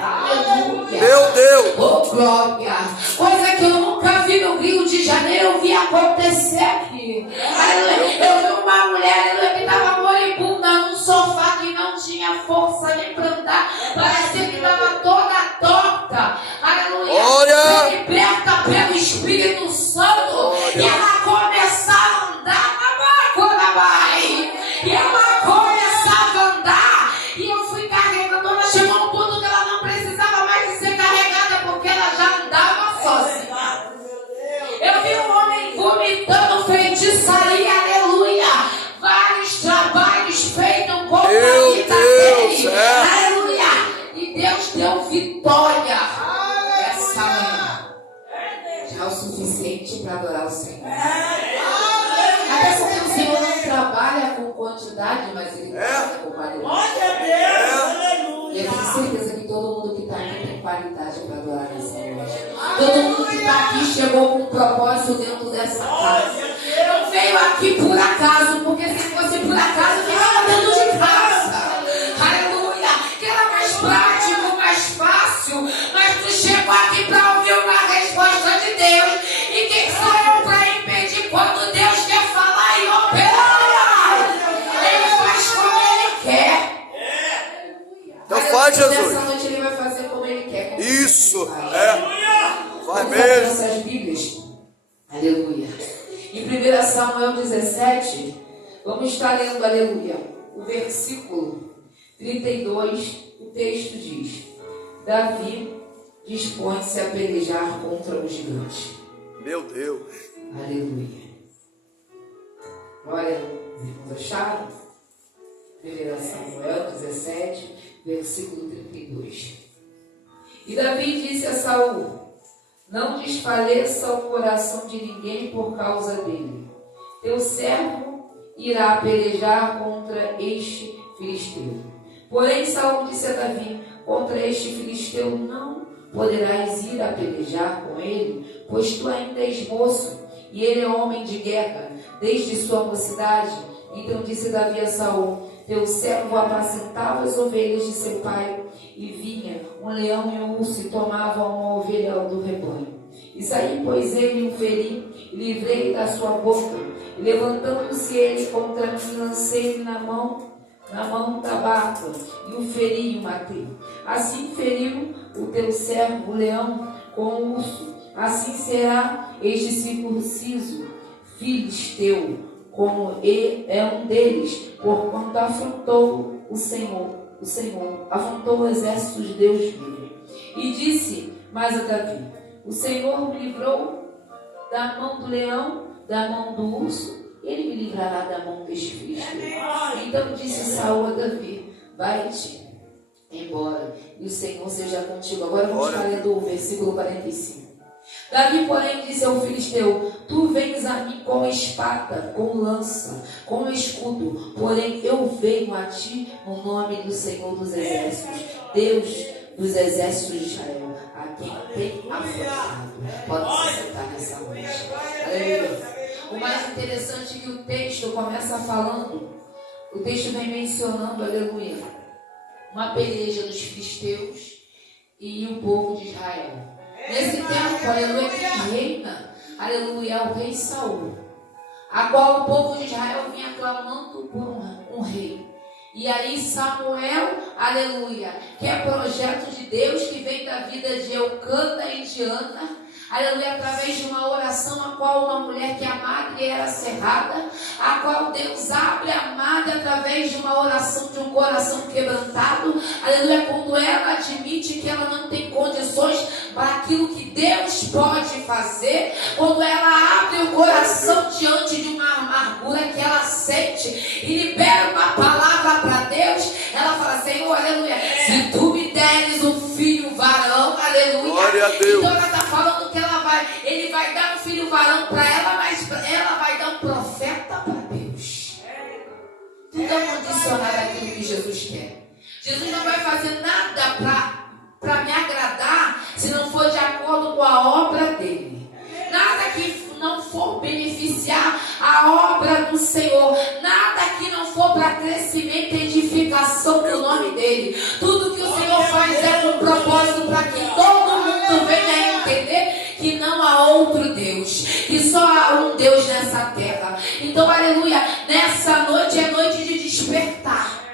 Aleluia. Meu Deus. Oh, glória. Coisa que eu nunca vi no Rio de Janeiro, eu vi acontecer aqui. Aleluia. Eu vi uma mulher, aleluia, que estava moribunda num sofá que não tinha força nem para andar. Parecia que estava toda torta. Aleluia. Glória. Liberta pelo Espírito Santo. E ela começava a andar na vai. E ela começava a andar. E eu fui carregando. Ela chegou um ponto que ela não precisava mais de ser carregada, porque ela já andava sozinha. Eu vi um homem vomitando feitiçaria, aleluia. Vários trabalhos feitos contra a vida dele. Aleluia. E Deus deu vitória essa manhã. Já é o suficiente para adorar o Senhor. Até porque o Senhor não trabalha com quantidade, mas Ele trabalha com qualidade. E eu tenho certeza que todo mundo que está aqui tem qualidade para adorar nessa noite. Todo mundo que está aqui chegou com um propósito dentro dessa casa. Não veio aqui por acaso, porque se fosse por acaso, ficava dentro de casa. Aleluia! Que era mais prático, mais fácil. Mas tu chegou aqui para ouvir uma resposta de Deus. E quem sou eu para impedir quando Deus quer falar e operar? Ele faz como Ele quer. Então faz, Jesus. Nessa noite Ele vai fazer como Ele quer. Isso. Vai Vamos mesmo. nossas Bíblias. Aleluia. Em 1 Samuel 17, vamos estar lendo, aleluia, o versículo 32, o texto diz: Davi dispõe-se a pelejar contra o gigante. Meu Deus. Aleluia. Olha, os irmãos acharam? 1 Samuel 17, versículo 32. E Davi disse a Saul: Não desfaleça o coração de ninguém por causa dele. Teu servo irá pelejar contra este filisteu. Porém Saul disse a Davi: Contra este filisteu não poderás ir a pelejar com ele, pois tu ainda és moço, e ele é homem de guerra, desde sua mocidade. Então disse Davi a Saul: Teu servo apacentava as ovelhas de seu pai, e vinha um leão e um urso e tomavam uma ovelha do rebanho. E saí, pois ele o feri, e livrei da sua boca, e levantando-se ele contra mim, lancei-lhe na mão da barca, e o feri e o matei. Assim feriu o teu servo, o leão, com o urso. Assim será este circunciso filisteu, como é um deles, porquanto afrontou o Senhor, afrontou o exército de Deus vivo. E disse mais a Davi: O Senhor me livrou da mão do leão, da mão do urso, ele me livrará da mão deste filisteu. Então disse Saul a Davi: Vai-te embora, e o Senhor seja contigo. Agora vamos estar lendo o versículo 45. Davi, porém, disse ao filisteu: Tu vens a mim com espada, com lança, com escudo, porém eu venho a ti no nome do Senhor dos exércitos, Deus dos exércitos de Israel, a quem tem afrontado. Pode se sentar nessa noite. Aleluia. O mais interessante é que o texto começa falando, o texto vem mencionando, aleluia, uma peleja dos filisteus e o povo de Israel. Nesse tempo, aleluia, quem reina, aleluia, é o rei Saul, a qual o povo de Israel vinha clamando por um rei. E aí Samuel, aleluia, que é projeto de Deus, que vem da vida de Eucana e de Ana, aleluia, através de uma oração a qual uma mulher que a madre era cerrada, a qual Deus abre a madre através de uma oração de um coração quebrantado, aleluia, quando ela admite que ela não tem condições para aquilo que Deus pode fazer, quando ela abre o coração diante de uma amargura que ela sente e libera uma palavra para Deus, ela fala: Senhor, aleluia, se tu me deres um filho varão, aleluia, glória a Deus. Então ela está falando que ele vai dar um filho varão para ela, mas ela vai dar um profeta para Deus. Tudo é condicionado àquilo que Jesus quer. Jesus não vai fazer nada para me agradar se não for de acordo com a obra dele. Nada que não for beneficiar a obra do Senhor, nada que não for para crescimento e edificação do nome dele. Tudo que o Senhor faz é com propósito para que todo mundo venha a entender que não há outro Deus, que só há um Deus nessa terra. Então, aleluia, nessa noite é noite de despertar.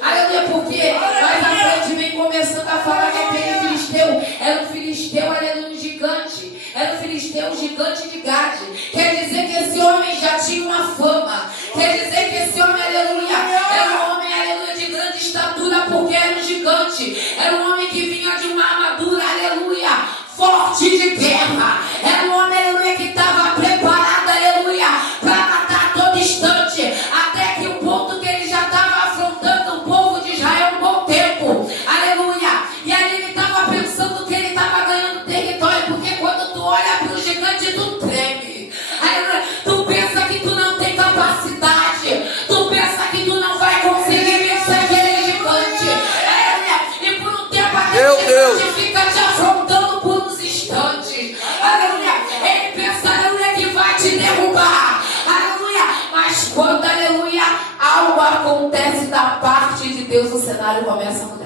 Aleluia, porque mais à frente vem começando a falar que aquele filisteu era um filisteu, aleluia, um gigante. Era um filisteu, um gigante de Gade. Quer dizer que esse homem já tinha uma fama. Quer dizer que esse homem, aleluia, era um homem, aleluia, de grande estatura, porque era um gigante. Era um homem que vinha de uma armadura, aleluia, forte de guerra. Era um homem, aleluia, que estava preparado, aleluia, para matar a todo instante. Até que o ponto que ele já estava afrontando o povo de Israel um bom tempo. Aleluia. E aí ele estava pensando que ele estava ganhando território, porque quando tu olha para o gigante, tu treme. Aleluia. Tu pensa que tu não tem capacidade. Tu pensa que tu não vai conseguir vencer aquele gigante. Aleluia. E por um tempo aquele gigante fica te afrontando por uns instantes. Aleluia. Ele pensa, aleluia, que vai te derrubar. Aleluia. Mas quando, aleluia, algo acontece da parte de Deus, o cenário começa a mudar.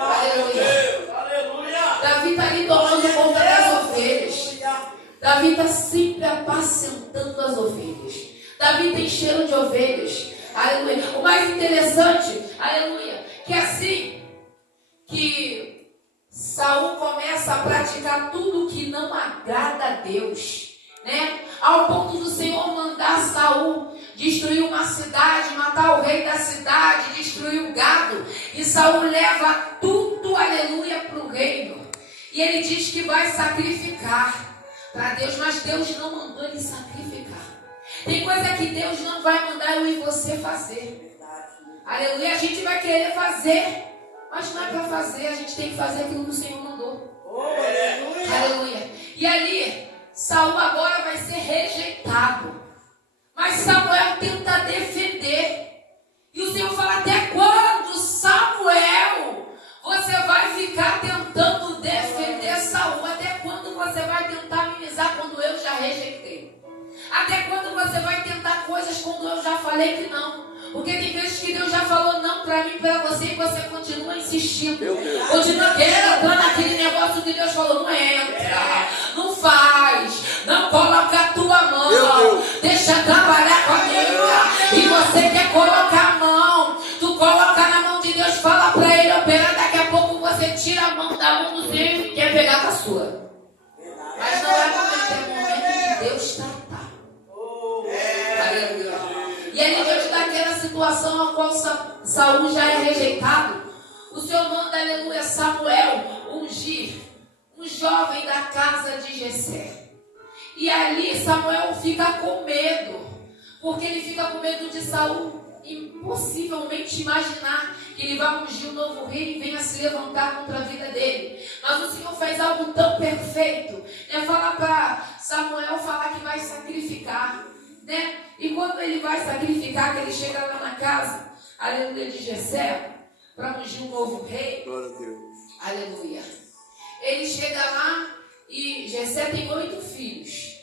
Aleluia. Davi está ali tomando conta das ovelhas. Davi está sempre apacentando as ovelhas. Davi tem cheiro de ovelhas. Aleluia. O mais interessante, aleluia, que é assim que Saul começa a praticar tudo que não agrada a Deus, né? Ao ponto do Senhor mandar Saul destruir uma cidade, matar o rei da cidade, destruir o gado. E Saul leva tudo, aleluia, para o reino. E ele diz que vai sacrificar para Deus, mas Deus não mandou ele sacrificar. Tem coisa que Deus não vai mandar eu e você fazer. Aleluia, a gente vai querer fazer, mas não é para fazer, a gente tem que fazer aquilo que o Senhor mandou. Aleluia. E ali, Saul agora vai ser rejeitado. Mas Samuel tenta defender. E o Senhor fala: até quando, Samuel, você vai ficar tentando defender Saul? Até quando você vai tentar minimizar quando eu já rejeitei? Até quando você vai tentar coisas quando eu já falei que não? Porque tem vezes que Deus já falou não para mim, para você, e você continua insistindo. Continua querendo entrar naquele negócio que Deus falou: não entra, não faz, não coloca a tua mão, deixa trabalhar com a minha. E você quer colocar a mão, tu coloca na mão de Deus, fala para ele operar, daqui a pouco você tira a mão da mão do Senhor e quer pegar com a sua. Mas não é momento que Deus tratar. Aleluia. E aí, diante daquela situação a qual Saul já é rejeitado, o Senhor manda, aleluia, Samuel ungir um jovem da casa de Jessé. E ali Samuel fica com medo, porque ele fica com medo de Saul impossivelmente imaginar que ele vai ungir um novo rei e venha se levantar contra a vida dele. Mas o Senhor faz algo tão perfeito, né? Fala para Samuel falar que vai sacrificar, né? E quando ele vai sacrificar, que ele chega lá na casa, aleluia, de Jessé, para ungir um novo rei, glória a Deus, aleluia, ele chega lá e Jessé tem 8 filhos,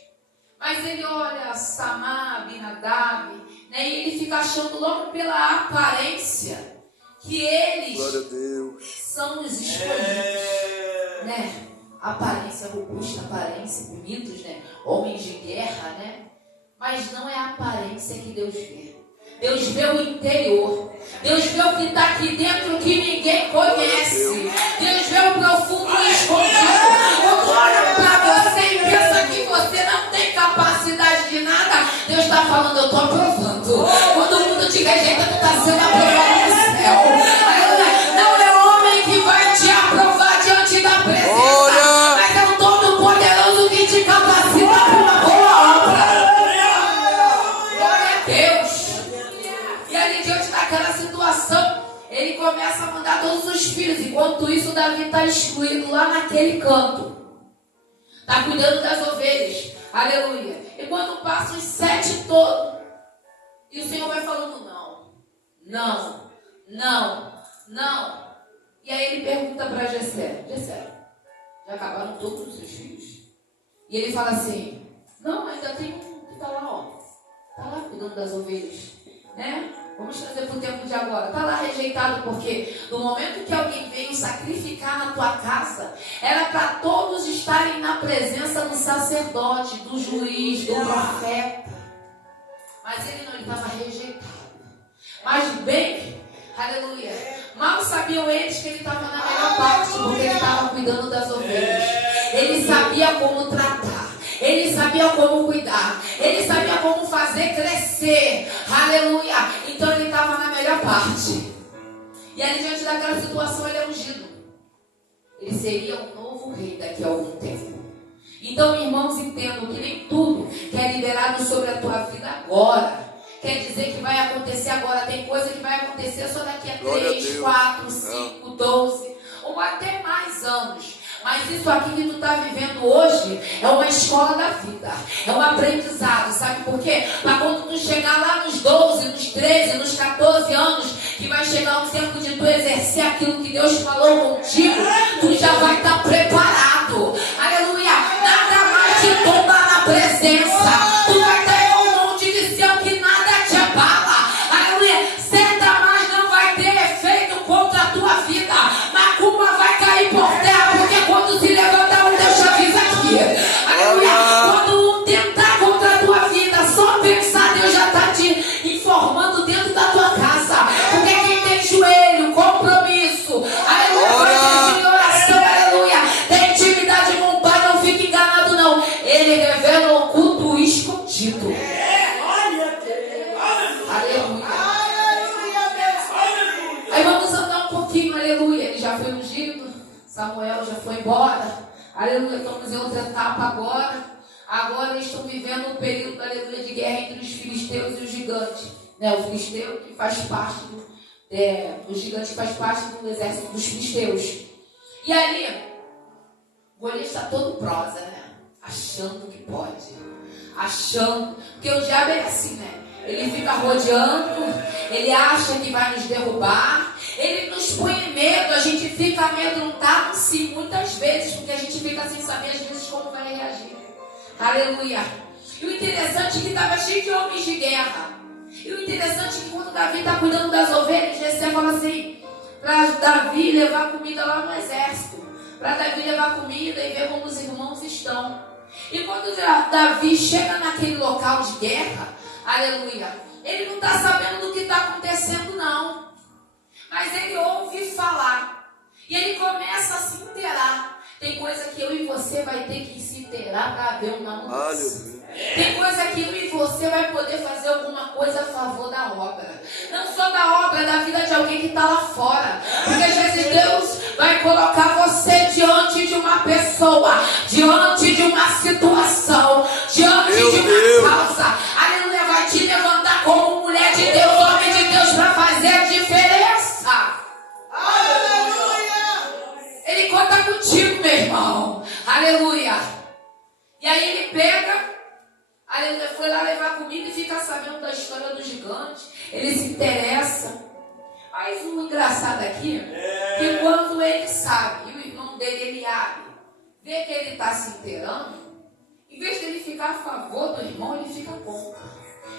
mas ele olha Samá, Abinadab, né, e ele fica achando logo pela aparência que eles são os escolhidos, né? Aparência robusta, aparência bonitos, né? Homens de guerra, né? Mas não é a aparência que Deus vê. Deus vê o interior. Deus vê o que está aqui dentro que ninguém conhece. Deus vê o profundo e escondido. Quando olha para você e pensa que você não tem capacidade de nada, Deus está falando: eu estou aprovando. Quando o mundo te rejeita, tu está sendo aprovado no céu. Não é o homem que vai te aprovar diante da presença, mas é o Todo-Poderoso que te capacita para uma boa obra. Aquela situação, ele começa a mandar todos os filhos. Enquanto isso, Davi está excluído lá naquele canto, está cuidando das ovelhas, aleluia. E quando passa os 7 todos, e o Senhor vai falando: não. E aí ele pergunta para Jessé: já acabaram todos os seus filhos? E ele fala assim: não, ainda tem um que está lá, ó, está lá cuidando das ovelhas, né? Vamos trazer para o tempo de agora. Está lá rejeitado porque no momento que alguém veio sacrificar na tua casa, era para todos estarem na presença do sacerdote, do juiz, do profeta. Mas ele não estava rejeitado. Mas bem, aleluia, mal sabiam eles que ele estava na melhor parte, porque ele estava cuidando das ovelhas. Ele sabia como tratar. Ele sabia como cuidar. Ele sabia como fazer crescer. Aleluia. Então ele estava na melhor parte. E ali diante daquela situação ele é ungido. Ele seria um novo rei daqui a algum tempo. Então, irmãos, entendam que nem tudo que é liberado sobre a tua vida agora quer dizer que vai acontecer agora. Tem coisa que vai acontecer só daqui a 3, 4, 5, 12 ou até mais anos. Mas isso aqui que tu está vivendo hoje é uma escola da vida. É um aprendizado. Sabe por quê? Para quando tu chegar lá nos 12, nos 13, nos 14 anos, que vai chegar um tempo de tu exercer aquilo que Deus falou contigo, tu já vai estar preparado. Aleluia. Nada mais te tomba na presença. Tu vai ter um monte de céu que nada te abala. Aleluia. Senta mais não vai ter efeito contra a tua vida. Macumba vai cair por terra, porque quando se levantar um, Deus te avisa aqui. Aleluia. Quando um tentar contra a tua vida, só pensar, Deus já está te informando dentro da tua casa. Porque quem tem joelho, compromisso, aleluia, de oração, aleluia, tem intimidade com o Pai, não fique enganado não. Ele revela o oculto escondido. Aleluia. Aí vamos andar um pouquinho, aleluia. Ele já foi ungido, Samuel já foi embora. Aleluia, estamos em outra etapa agora. Agora eles estão vivendo um período, aleluia, de guerra entre os filisteus e os gigantes. O filisteu que faz parte o gigante que faz parte do exército dos filisteus. E ali, o Golias está todo prosa, né? Achando que pode. Achando. Porque o diabo é assim, né? Ele fica rodeando, ele acha que vai nos derrubar, ele nos põe medo, a gente fica amedrontado, sim, muitas vezes, porque a gente fica sem saber, às vezes, como vai reagir. Aleluia. E o interessante é que estava cheio de homens de guerra. E o interessante é que quando Davi está cuidando das ovelhas, Jessé fala assim, para Davi levar comida lá no exército, para Davi levar comida e ver como os irmãos estão. E quando Davi chega naquele local de guerra, aleluia, ele não está sabendo do que está acontecendo não, mas ele ouve falar, e ele começa a se inteirar. Tem coisa que eu e você vai ter que se inteirar para ver uma mudança. Tem coisa que eu e você vai poder fazer alguma coisa a favor da obra. Não só da obra, da vida de alguém que está lá fora. Porque às vezes Deus vai colocar você diante de uma pessoa, diante de uma situação, diante de uma causa. Aleluia, vai te levantar como mulher de Deus, homem de Deus, para fazer a diferença. Ele conta contigo, meu irmão. Aleluia. E aí ele pega, aleluia, foi lá levar comida e fica sabendo da história do gigante. Ele se interessa. Mas o engraçado aqui é que quando ele sabe, e o irmão dele, Eliabe, vê que ele está se inteirando, em vez de ele ficar a favor do irmão, ele fica contra.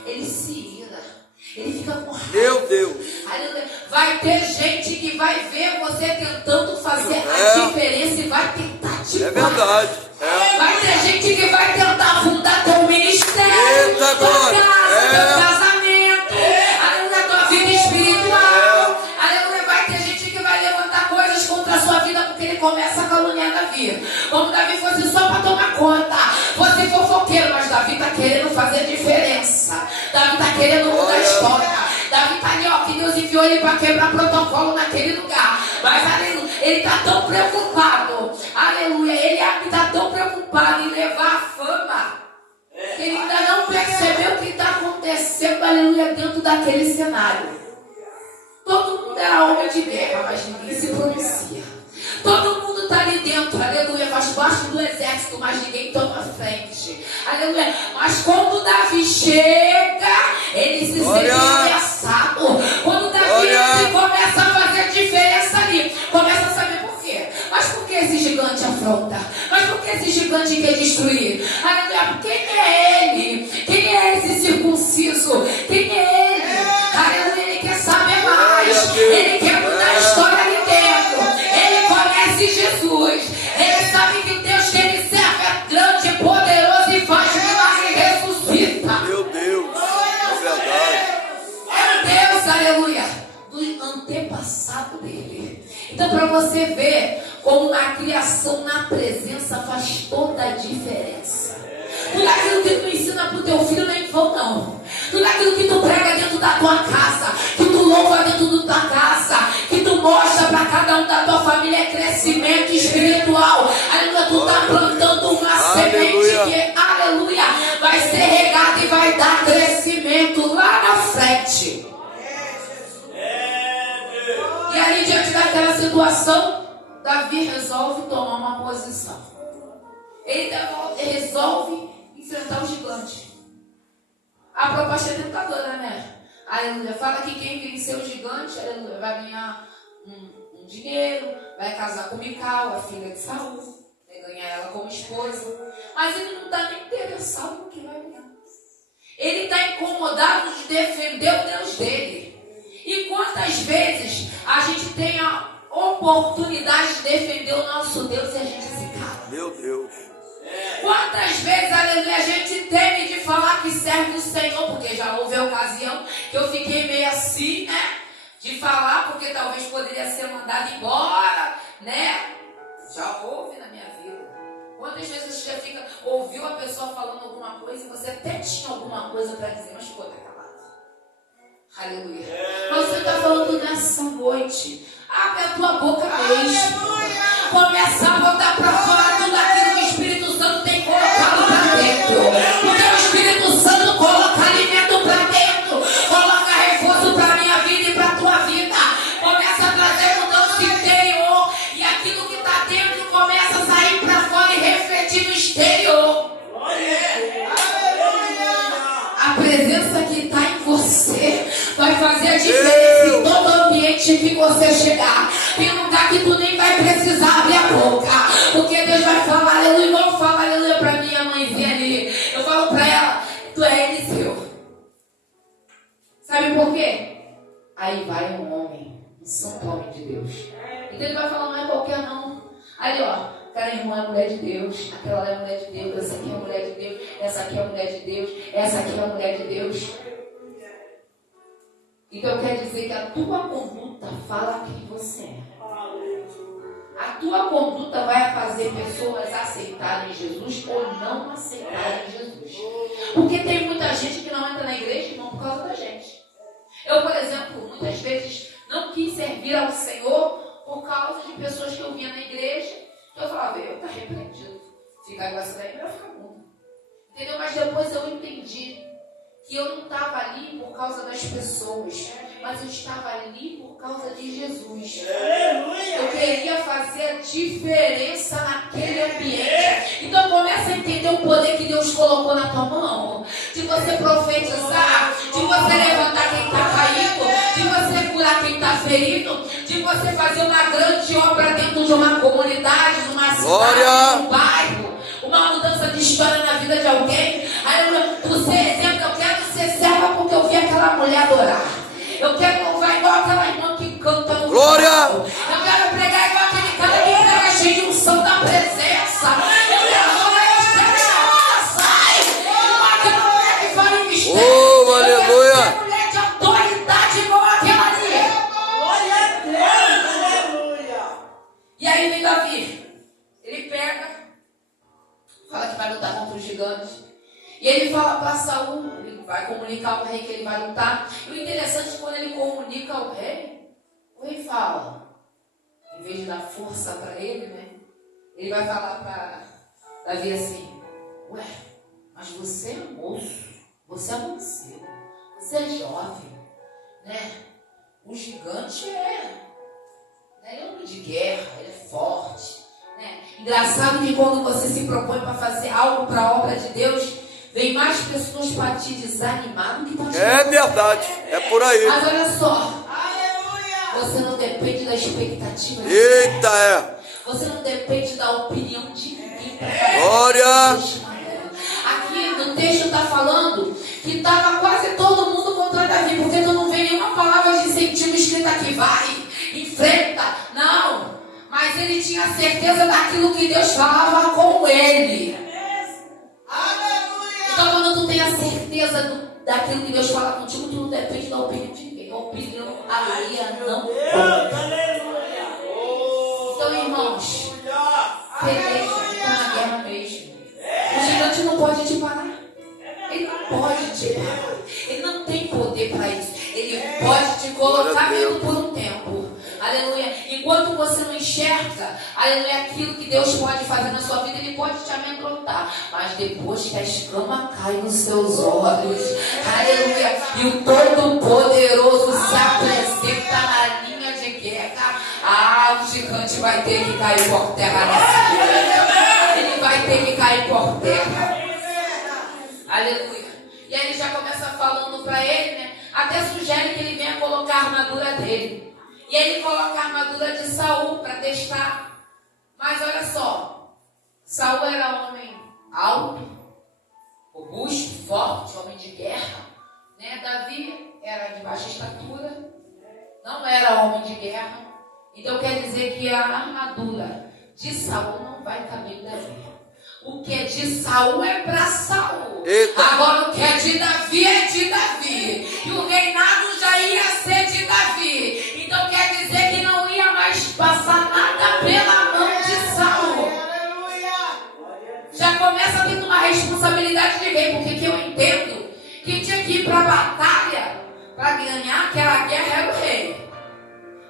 Ele se ira. Ele fica com raiva. Meu Deus. Aleluia. Vai ter gente que vai ver você tentando fazer a diferença e vai tentar te parar. É verdade. Vai ter gente que vai tentar fundar teu ministério, Eita, tua glória. casa, teu casamento, aleluia, tua vida espiritual. Aleluia. Vai ter gente que vai levantar coisas contra a sua vida porque ele começa a caluniar Davi. Como Davi fosse só para tomar conta. Você fofoqueiro, mas Davi está querendo fazer diferença. Davi está querendo mudar a história. Davi está ali, ó, que Deus enviou ele para quebrar protocolo naquele lugar. Mas, aleluia, ele está tão preocupado. Aleluia, ele está tão preocupado em levar a fama que ele ainda não percebeu o que está acontecendo, aleluia, dentro daquele cenário. Todo mundo era homem de guerra, mas ninguém se pronuncia. Todo mundo está ali dentro, aleluia, faz parte do exército, mas ninguém toma frente. Aleluia. Mas quando Davi chega, ele se sente ameaçado. Quando Davi ele começa a fazer diferença ali, começa a saber por quê. Mas por que esse gigante afronta? Mas por que esse gigante quer destruir? Aleluia. Quem é ele? Quem é esse circunciso? Quem é ele? Aleluia. Ele quer mudar a história ali dentro. Ele conhece Jesus. Ele sabe que o Deus que ele serve é grande, poderoso e faz milagre e ressuscita. Meu Deus. É verdade. É Deus, aleluia, do antepassado dele. Então, para você ver como uma criação na presença faz toda a diferença. Tudo aquilo que tu ensina para o teu filho nem vão, não. Tudo aquilo que tu prega dentro da tua casa, que tu louva dentro da tua casa, que tu mostra para cada um da tua família é crescimento espiritual. Aleluia, tu está plantando uma semente que, aleluia, vai ser regada e vai dar crescimento lá na frente. E ali, diante daquela situação, Davi resolve tomar uma posição. Ele resolve enfrentar o gigante. A proposta é tentadora, né? Aleluia. Fala que quem vencer o gigante, aleluia, vai ganhar um dinheiro, vai casar com Mical, a filha de Saul, vai ganhar ela como esposa. Mas ele não está nem interessado no que vai ganhar. Ele está incomodado de defender o Deus dele. E quantas vezes a gente tem a oportunidade de defender o nosso Deus e a gente se cala? Meu Deus. Quantas vezes, aleluia, a gente teme de falar que serve o Senhor, porque já houve a ocasião que eu fiquei meio assim, né? De falar, porque talvez poderia ser mandado embora, né? Já houve na minha vida. Quantas vezes você já ouviu a pessoa falando alguma coisa e você até tinha alguma coisa para dizer, mas ficou até calado. Aleluia. Mas você está falando nessa noite. Abre a tua boca mesmo. Começa a botar para fora tudo aquilo que o Espírito Santo tem colocado para dentro. Porque o Espírito Santo coloca alimento para dentro. Coloca reforço para a minha vida e para a tua vida. Começa a trazer mudança interior. E aquilo que está dentro começa a sair para fora e refletir no exterior. A presença que está em você vai fazer a diferença em todo o ambiente que você chegar. Tem um lugar que tu nem vai precisar abrir a boca, porque Deus vai falar, aleluia, igual fala, aleluia, pra minha mãezinha ali. Eu falo pra ela, tu é Eliseu. Sabe por quê? Aí vai um homem, um santo homem de Deus. Então ele vai falar, não é qualquer não. Ali ó, aquela irmã é mulher de Deus, aquela é mulher de Deus, essa aqui é mulher de Deus, essa aqui é mulher de Deus, essa aqui é mulher de Deus. Então quer dizer que a tua conduta fala quem você é. A tua conduta vai fazer pessoas aceitarem Jesus ou não aceitarem Jesus. Porque tem muita gente que não entra na igreja, irmão, por causa da gente. Eu, por exemplo, muitas vezes não quis servir ao Senhor por causa de pessoas que eu via na igreja. Eu falava, eu tá repreendido. Ficar com essa daí, eu ia ficar mudo. Entendeu? Mas depois eu entendi que eu não estava ali por causa das pessoas, mas eu estava ali por causa de Jesus. Eu queria fazer a diferença naquele ambiente. Então começa a entender o poder que Deus colocou na tua mão. De você profetizar, de você levantar quem está caído, de você curar quem está ferido, de você fazer uma grande obra dentro de uma comunidade, de uma cidade, de um bairro, uma mudança de história na vida de alguém. Aí você exemplo, eu quero ser serva porque eu vi aquela mulher adorar. Eu quero louvar igual aquela irmã que canta no glória. Eu quero pregar igual aquele cara que prega cheio de unção da presença. Eu quero sai igual aquela mulher que fala em mistério. Oh, aleluia. Eu quero ser mulher de autoridade igual aquela ali. Glória a Deus, aleluia. E aí vem Davi. Ele pega, fala que vai lutar contra os gigantes. E ele fala para Saul, ele vai comunicar ao rei que ele vai lutar. E o interessante é que quando ele comunica ao rei, o rei fala, em vez de dar força para ele, né? Ele vai falar para Davi assim, ué, mas você é moço, você é mancebo, você é jovem, né? O gigante ele é homem de guerra, ele é forte, né? Engraçado que quando você se propõe para fazer algo para a obra de Deus, vem mais pessoas para te desanimar do que para te... É verdade, é por aí. Mas olha só, Aleluia. você não depende da expectativa. Eita, é. Você não depende da opinião de ninguém para fazer. Glória. Aqui no texto está falando que estava quase todo mundo contra Davi, porque tu não vê nenhuma palavra de incentivo escrita que vai, enfrenta. Não, mas ele tinha certeza daquilo que Deus falava com ele. Então quando tu tem a certeza daquilo que Deus fala contigo, tu não depende da opinião de ninguém. A opinião alheia não conta. Então, irmãos, peleja, está na guerra mesmo. O gigante não pode te parar. Ele não pode te parar. Ele não tem poder para isso. Ele pode te colocar medo por um tempo. Aleluia. Enquanto você não enxerga, aleluia, aquilo que Deus pode fazer na sua vida, Ele pode te amedrontar. Mas depois que a escama cai nos seus olhos, aleluia, e o Todo-Poderoso se apresenta na linha de guerra, o gigante vai ter que cair por terra nessa guerra. Ele vai ter que cair por terra. Aleluia. E aí ele já começa falando para ele, né? Até sugere que ele venha colocar a armadura dele. E ele coloca a armadura de Saul para testar. Mas olha só, Saul era homem alto, robusto, forte, homem de guerra, né? Davi era de baixa estatura, não era homem de guerra. Então quer dizer que a armadura de Saul não vai caber em Davi. O que é de Saul é para Saul. Eita. Agora o que é de Davi é de Davi. E o reinado já ia ser de Davi. Então quer dizer que não ia mais passar nada pela mão de Saul. Já começa tendo uma responsabilidade de rei. Porque que eu entendo que tinha que ir para a batalha para ganhar aquela guerra era o rei.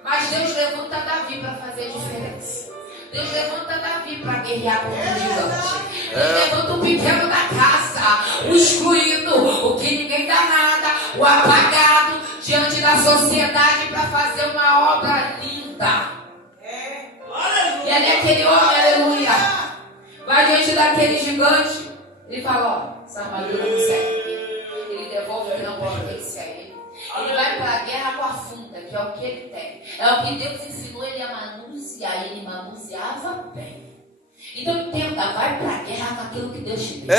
Mas Deus levanta Davi para fazer a diferença. Deus levanta Davi para guerrear contra o gigante. Deus levanta o pequeno da casa, o excluído, o que ninguém dá nada, o apagado, diante da sociedade para fazer uma obra linda. E ali aquele homem, aleluia, vai diante daquele gigante. Ele fala, essa armadura não serve. Ele devolve o que não pertence a ele. Ele vai para a guerra com a funda, que é o que ele tem. É o que Deus ensinou ele a manusear. Ele manuseava bem. Então entenda, vai para a guerra com aquilo que Deus te deu.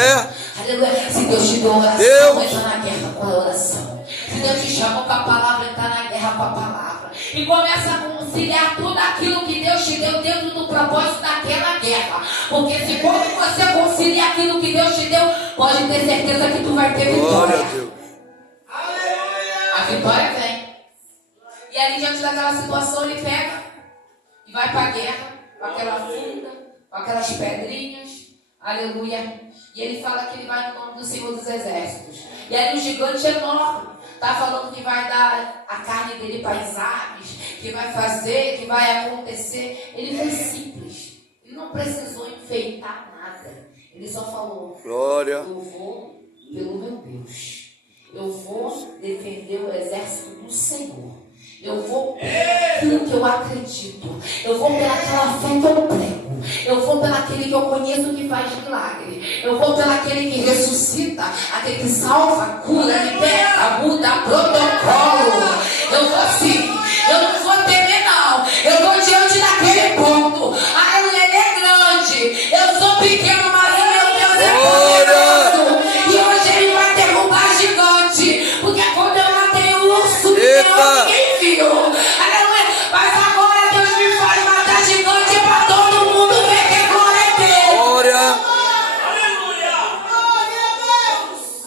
Aleluia. Se Deus te deu oração, entra na guerra com a oração. Se Deus te chama com a palavra, entra na guerra com a palavra. E começa a conciliar tudo aquilo que Deus te deu dentro do propósito daquela guerra. Porque se quando você concilia aquilo que Deus te deu, pode ter certeza que tu vai ter vitória. A vitória vem. E ali diante daquela situação ele pega e vai para a guerra com aquela funda, com aquelas pedrinhas, aleluia. E ele fala que ele vai no nome do Senhor dos Exércitos. E ali o gigante enorme está falando que vai dar a carne dele para as aves, que vai fazer, que vai acontecer. Ele foi simples. Ele não precisou enfeitar nada. Ele só falou, glória. Eu vou pelo meu Deus. Eu vou defender o exército do Senhor. Eu vou pelo que eu acredito. Eu vou pelaquela fé que eu prego. Eu vou pelaquele que eu conheço que faz milagre. Eu vou pelaquele que ressuscita, aquele que salva, cura, liberta, muda protocolo. Eu vou sim. Eu não vou temer não. Eu vou diante daquele ponto. Aleluia, ele é grande. Eu sou pequeno, mas o meu Deus é poderoso. E hoje ele vai derrubar gigante. Porque quando eu matei o urso, ninguém viu. Aleluia. Mas agora Deus me faz matar gigante para todo mundo ver que a glória é dele. Glória. Aleluia.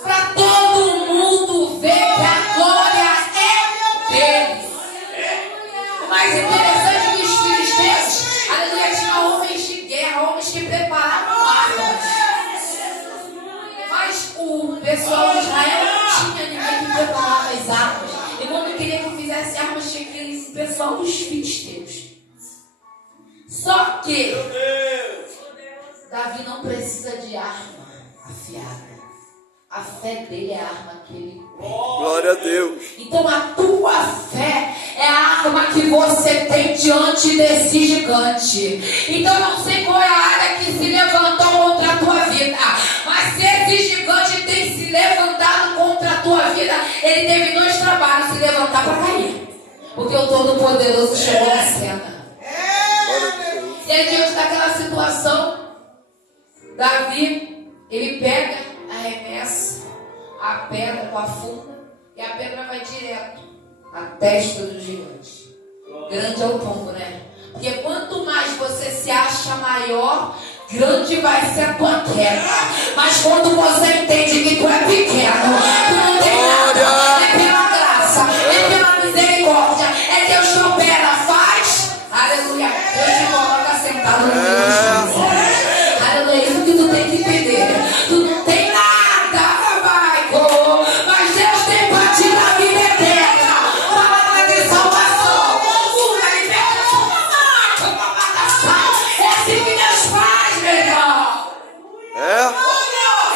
Para todo mundo ver que a glória é dele. O mais interessante dos filisteus, aleluia, tinha homens de guerra, homens que preparavam armas. Mas o pessoal de Israel não tinha ninguém que preparava as armas. E quando queria que fizesse armas, tinha aquele pessoal dos filisteus. Só que Davi não precisa de arma afiada. A fé dele é a arma que ele tem. Glória a Deus. Então a tua fé é a arma que você tem diante desse gigante. Então eu não sei qual é a área que se levantou contra a tua vida, mas se esse gigante tem se levantado contra a tua vida, ele teve dois trabalhos: se levantar para cair, porque o Todo-Poderoso chegou na cena. Glória a Deus. E aí, diante daquela situação, Davi, ele pega, arremessa a pedra com a funda, e a pedra vai direto à testa do gigante. grande é o tombo, né? Porque quanto mais você se acha maior, grande vai ser a tua queda. Mas quando você entende que tu é pequeno, tu não tem nada, é pela graça, é pela misericórdia, é Deus que opera, faz. Aleluia. Deus te coloca sentado no meio. Aleluia. Isso que tu tem que entender. Tu não tem nada, vai, mas Deus tem pra ti na vida eterna. Palavra de salvação. Uma libertação. É assim que Deus faz, meu irmão.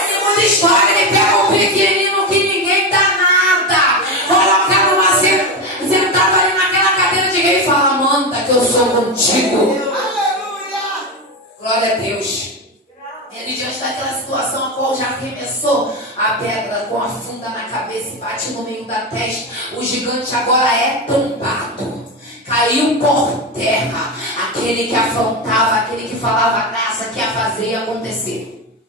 Ele muda história, ele pega um pequenino que ninguém dá nada, coloca numa sentado ali naquela cadeira de rei e fala: manda que eu sou contigo. Glória a Deus. Ele, diante daquela situação a qual já arremessou a pedra com a funda na cabeça e bate no meio da testa, o gigante agora é tombado. Caiu por terra aquele que afrontava, aquele que falava a graça que ia fazer e acontecer.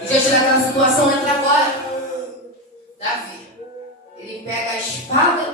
E diante daquela situação entra agora Davi. Ele pega a espada